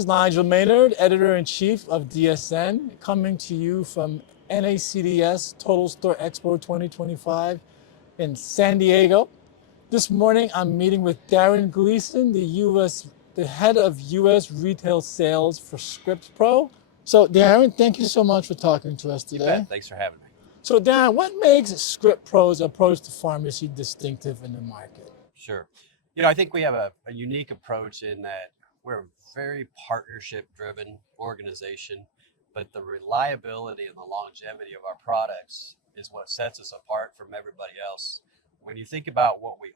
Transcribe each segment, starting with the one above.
is Nigel Maynard, Editor-in-Chief of DSN, coming to you from NACDS Total Store Expo 2025 in San Diego. This morning, I'm meeting with Darin Gleason, the head of U.S. retail sales for ScriptPro. So, Darin, thank you so much for talking to us today. You bet. Thanks for having me. So, Darin, what makes ScriptPro's approach to pharmacy distinctive in the market? Sure. I think we have a unique approach in that we're a very partnership-driven organization, but the reliability and the longevity of our products is what sets us apart from everybody else. When you think about what we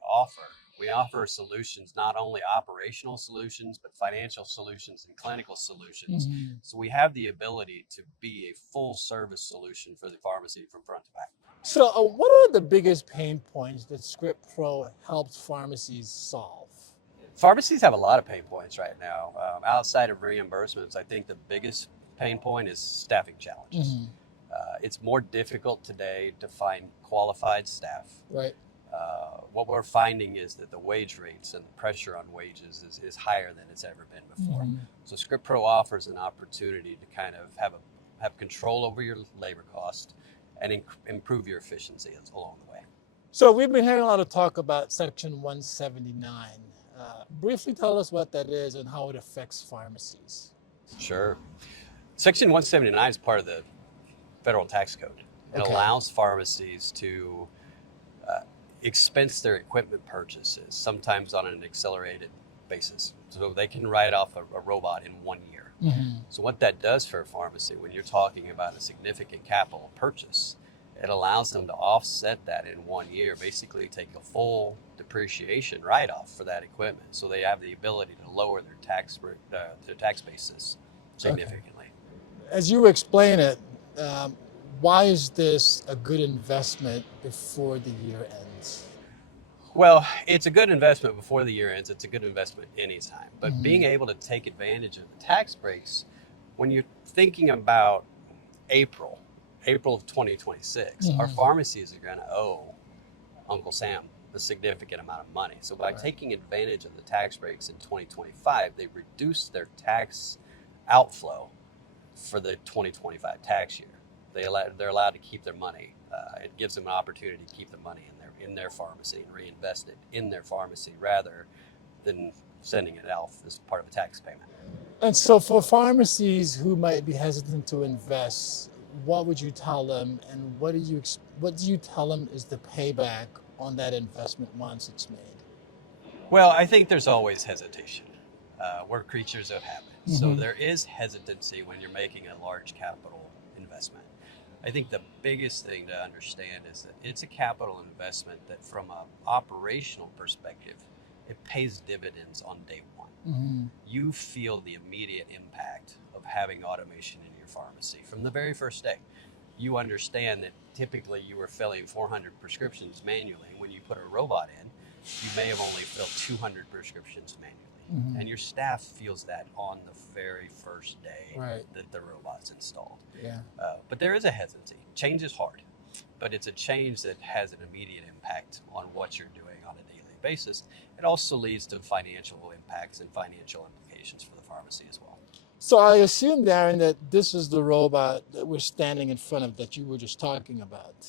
offer solutions, not only operational solutions, but financial solutions and clinical solutions. Mm-hmm. So we have the ability to be a full-service solution for the pharmacy from front to back. So, what are the biggest pain points that ScriptPro helps pharmacies solve? Pharmacies have a lot of pain points right now. Outside of reimbursements, I think the biggest pain point is staffing challenges. Mm-hmm. It's more difficult today to find qualified staff. Right. What we're finding is that the wage rates and the pressure on wages is higher than it's ever been before. Mm-hmm. So ScriptPro offers an opportunity to kind of have control over your labor cost and improve your efficiency along the way. So we've been hearing a lot of talk about Section 179. Briefly tell us what that is and how it affects pharmacies. Sure. Section 179 is part of the federal tax code. It allows pharmacies to expense their equipment purchases, sometimes on an accelerated basis. So they can write off a robot in 1 year. Mm-hmm. So what that does for a pharmacy, when you're talking about a significant capital purchase, it allows them to offset that in 1 year, basically take a full depreciation write-off for that equipment. So they have the ability to lower their tax basis significantly. As you explain it, why is this a good investment before the year ends? Well, it's a good investment before the year ends. It's a good investment anytime. But Mm-hmm. being able to take advantage of the tax breaks, when you're thinking about April of 2026, Mm-hmm. our pharmacies are going to owe Uncle Sam a significant amount of money. So by taking advantage of the tax breaks in 2025, they reduce their tax outflow for the 2025 tax year. They're allowed to keep their money. It gives them an opportunity to keep the money in their pharmacy and reinvest it in their pharmacy rather than sending it off as part of a tax payment. And so for pharmacies who might be hesitant to invest, what would you tell them, and what do you tell them is the payback on that investment once it's made? Well, I think there's always hesitation. We're creatures of habit. Mm-hmm. So there is hesitancy when you're making a large capital investment. I think the biggest thing to understand is that it's a capital investment that from an operational perspective, it pays dividends on day one. Mm-hmm. You feel the immediate impact of having automation in your pharmacy from the very first day. You understand that typically you were filling 400 prescriptions manually. When you put a robot in, you may have only filled 200 prescriptions manually. Mm-hmm. And your staff feels that on the very first day that the robot's installed. Yeah. But there is a hesitancy. Change is hard, but it's a change that has an immediate impact on what you're doing on a daily basis. It also leads to financial impacts and financial implications for the pharmacy as well. So I assume, Darin, that this is the robot that we're standing in front of that you were just talking about.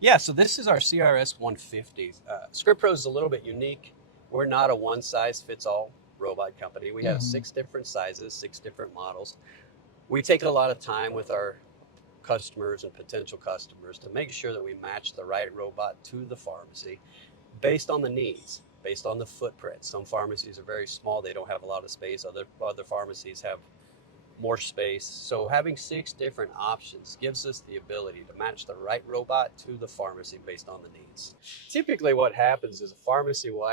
Yeah, so this is our CRS 150. ScriptPro's is a little bit unique. We're not a one-size-fits-all robot company. We have 6 different sizes, 6 different models. We take a lot of time with our customers and potential customers to make sure that we match the right robot to the pharmacy based on the needs, based on the footprint. Some pharmacies are very small. They don't have a lot of space. Other pharmacies have more space. So having 6 different options gives us the ability to match the right robot to the pharmacy based on the needs. Typically what happens is a pharmacy will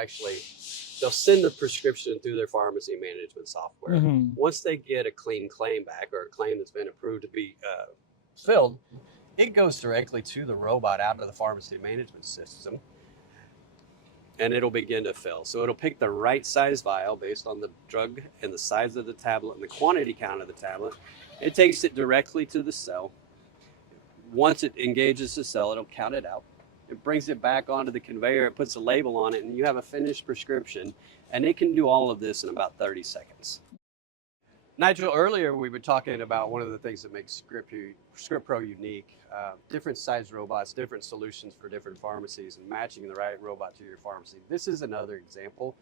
they'll send the prescription through their pharmacy management software. Mm-hmm. Once they get a clean claim back or a claim that's been approved to be filled, it goes directly to the robot out of the pharmacy management system, and it'll begin to fill. So it'll pick the right size vial based on the drug and the size of the tablet and the quantity count of the tablet. It takes it directly to the cell. Once it engages the cell, it'll count it out. It brings it back onto the conveyor, it puts a label on it, and you have a finished prescription. And it can do all of this in about 30 seconds. Nigel, earlier we were talking about one of the things that makes ScriptPro unique, different size robots, different solutions for different pharmacies, and matching the right robot to your pharmacy. This is another example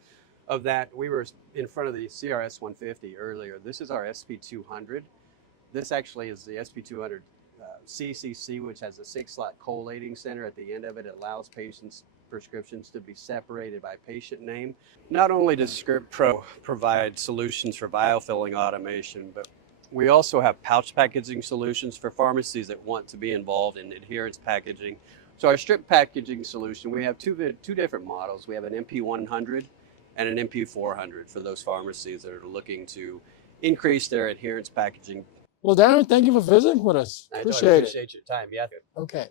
of that. We were in front of the CRS 150 earlier. This is our SP200. This actually is the SP200 CCC, which has a 6-slot collating center at the end of it. It allows patients' prescriptions to be separated by patient name. Not only does ScriptPro provide solutions for vial filling automation, but we also have pouch packaging solutions for pharmacies that want to be involved in adherence packaging. So our strip packaging solution, we have two different models. We have an MP100 and an MP400 for those pharmacies that are looking to increase their adherence packaging. Well, Darin, thank you for visiting with us. I Appreciate it. appreciate your time. Yeah. Okay.